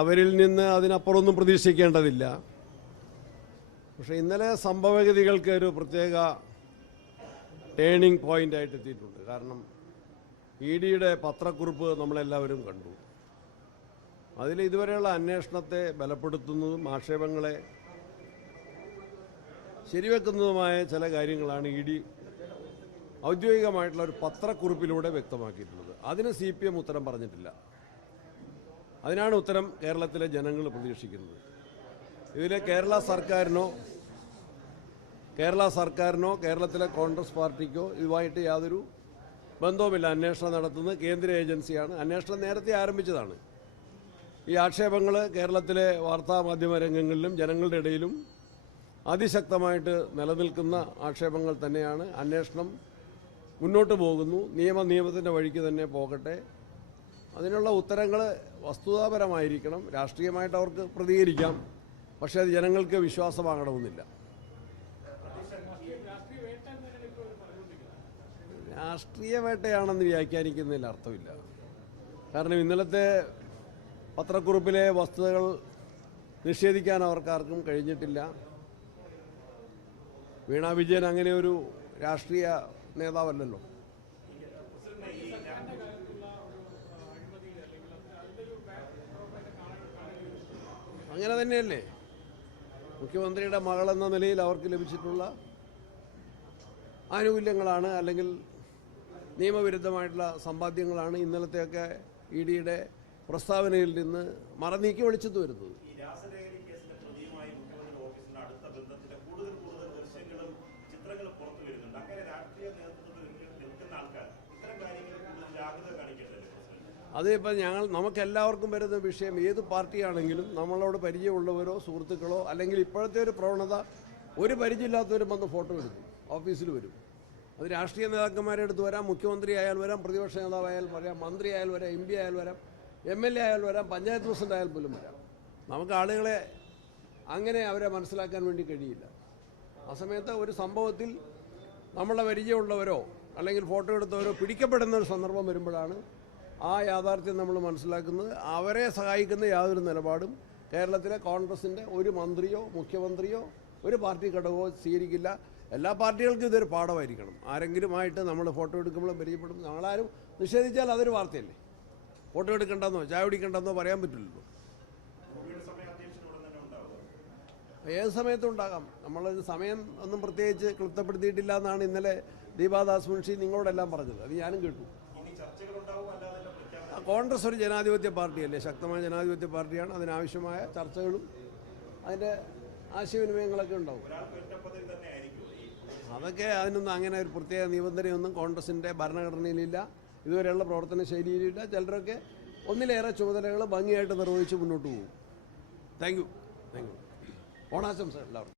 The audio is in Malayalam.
അവരിൽ നിന്ന് അതിനപ്പുറമൊന്നും പ്രതീക്ഷിക്കേണ്ടതില്ല. പക്ഷേ ഇന്നലെ സംഭവഗതികൾക്ക് ഒരു പ്രത്യേക ടേണിംഗ് പോയിൻ്റായിട്ട് എത്തിയിട്ടുണ്ട്. കാരണം EDയുടെ പത്രക്കുറിപ്പ് നമ്മളെല്ലാവരും കണ്ടു. അതിൽ ഇതുവരെയുള്ള അന്വേഷണത്തെ ബലപ്പെടുത്തുന്നതും ആക്ഷേപങ്ങളെ ശരിവെക്കുന്നതുമായ ചില കാര്യങ്ങളാണ് ED ഔദ്യോഗികമായിട്ടുള്ള ഒരു പത്രക്കുറിപ്പിലൂടെ വ്യക്തമാക്കിയിട്ടുള്ളത്. അതിന് CPM ഉത്തരം പറഞ്ഞിട്ടില്ല. അതിനാണ് ഉത്തരം കേരളത്തിലെ ജനങ്ങൾ പ്രതീക്ഷിക്കുന്നത്. ഇതിലെ കേരള സർക്കാരിനോ കേരളത്തിലെ കോൺഗ്രസ് പാർട്ടിക്കോ ഇതുമായിട്ട് യാതൊരു ബന്ധവുമില്ല. അന്വേഷണം നടത്തുന്നത് കേന്ദ്ര ഏജൻസിയാണ്. അന്വേഷണം നേരത്തെ ആരംഭിച്ചതാണ്. ഈ ആക്ഷേപങ്ങൾ കേരളത്തിലെ വാർത്താമാധ്യമ രംഗങ്ങളിലും ജനങ്ങളുടെ ഇടയിലും അതിശക്തമായിട്ട് നിലനിൽക്കുന്ന ആക്ഷേപങ്ങൾ തന്നെയാണ്. അന്വേഷണം മുന്നോട്ട് പോകുന്നു. നിയമത്തിൻ്റെ വഴിക്ക് തന്നെ പോകട്ടെ. അതിനുള്ള ഉത്തരങ്ങൾ വസ്തുതാപരമായിരിക്കണം. രാഷ്ട്രീയമായിട്ട് അവർക്ക് പ്രതികരിക്കാം, പക്ഷേ അത് ജനങ്ങൾക്ക് വിശ്വാസമാകണമെന്നില്ല. രാഷ്ട്രീയ വേട്ടയാണെന്ന് വ്യാഖ്യാനിക്കുന്നതിൽ അർത്ഥമില്ല. കാരണം ഇന്നലത്തെ പത്രക്കുറിപ്പിലെ വസ്തുതകൾ നിഷേധിക്കാൻ അവർക്കാർക്കും കഴിഞ്ഞിട്ടില്ല. വീണ വിജയൻ അങ്ങനെ ഒരു രാഷ്ട്രീയ നേതാവല്ലല്ലോ. അങ്ങനെ തന്നെയല്ലേ മുഖ്യമന്ത്രിയുടെ മകളെന്ന നിലയിൽ അവർക്ക് ലഭിച്ചിട്ടുള്ള ആനുകൂല്യങ്ങളാണ്, അല്ലെങ്കിൽ നിയമവിരുദ്ധമായിട്ടുള്ള സമ്പാദ്യങ്ങളാണ് ഇന്നലത്തെയൊക്കെ EDയുടെ പ്രസ്താവനയിൽ നിന്ന് മറനീക്കി വെളിച്ചത്ത് വരുന്നത്. അതിപ്പോൾ നമുക്കെല്ലാവർക്കും വരുന്ന വിഷയം ഏത് പാർട്ടിയാണെങ്കിലും നമ്മളോട് പരിചയമുള്ളവരോ സുഹൃത്തുക്കളോ അല്ലെങ്കിൽ ഇപ്പോഴത്തെ ഒരു പ്രവണത ഒരു പരിചയമില്ലാത്തവരും വന്ന് ഫോട്ടോ എടുക്കും, ഓഫീസിൽ വരും. അത് രാഷ്ട്രീയ നേതാക്കന്മാരെ അടുത്ത് വരാം, മുഖ്യമന്ത്രി ആയാൽ വരാം, പ്രതിപക്ഷ നേതാവായാൽ വരാം, മന്ത്രി ആയാൽ വരാം, MP ആയാൽ വരാം, MLA ആയാൽ വരാം, പഞ്ചായത്ത് പ്രസിഡന്റ് ആയാൽ പോലും വരാം. നമുക്ക് ആളുകളെ അങ്ങനെ അവരെ മനസ്സിലാക്കാൻ വേണ്ടി കഴിയില്ല. ആ സമയത്ത് ഒരു സംഭവത്തിൽ നമ്മളെ പരിചയമുള്ളവരോ അല്ലെങ്കിൽ ഫോട്ടോ എടുത്തവരോ പിടിക്കപ്പെടുന്ന ഒരു സന്ദർഭം വരുമ്പോഴാണ് ആ യാഥാർത്ഥ്യം നമ്മൾ മനസ്സിലാക്കുന്നത്. അവരെ സഹായിക്കുന്ന യാതൊരു നിലപാടും കേരളത്തിലെ കോൺഗ്രസിൻ്റെ ഒരു മന്ത്രിയോ മുഖ്യമന്ത്രിയോ ഒരു പാർട്ടി ഘടകമോ സ്വീകരിക്കില്ല. എല്ലാ പാർട്ടികൾക്കും ഇതൊരു പാഠമായിരിക്കണം. ആരെങ്കിലുമായിട്ട് നമ്മൾ ഫോട്ടോ എടുക്കുമ്പോഴും പരിചയപ്പെടും. ഞങ്ങളാരും നിഷേധിച്ചാൽ അതൊരു വാർത്തയല്ലേ. ഫോട്ടോ എടുക്കണ്ടെന്നോ ചായ കുടിക്കണ്ടെന്നോ പറയാൻ പറ്റില്ലല്ലോ. ഏത് സമയത്തും ഉണ്ടാകാം. നമ്മളൊരു സമയം ഒന്നും പ്രത്യേകിച്ച് ക്ലിപ്തപ്പെടുത്തിയിട്ടില്ല എന്നാണ് ഇന്നലെ ദീപാദാസ് മുൻഷി നിങ്ങളോടെല്ലാം പറഞ്ഞത്. അത് ഞാനും കേട്ടു. കോൺഗ്രസ് ഒരു ജനാധിപത്യ പാർട്ടിയല്ലേ, ശക്തമായ ജനാധിപത്യ പാർട്ടിയാണ്. അതിനാവശ്യമായ ചർച്ചകളും അതിൻ്റെ ആശയവിനിമയങ്ങളൊക്കെ ഉണ്ടാവും. അതൊക്കെ അതിനൊന്നും അങ്ങനെ ഒരു പ്രത്യേക നിബന്ധനയൊന്നും കോൺഗ്രസിൻ്റെ ഭരണഘടനയിലില്ല, ഇതുവരെയുള്ള പ്രവർത്തന ശൈലിയിലില്ല. ചിലരൊക്കെ ഒന്നിലേറെ ചുമതലകൾ ഭംഗിയായിട്ട് നിർവഹിച്ച് മുന്നോട്ട് പോകും. Thank you. ഓണാശംസ എല്ലാവർക്കും.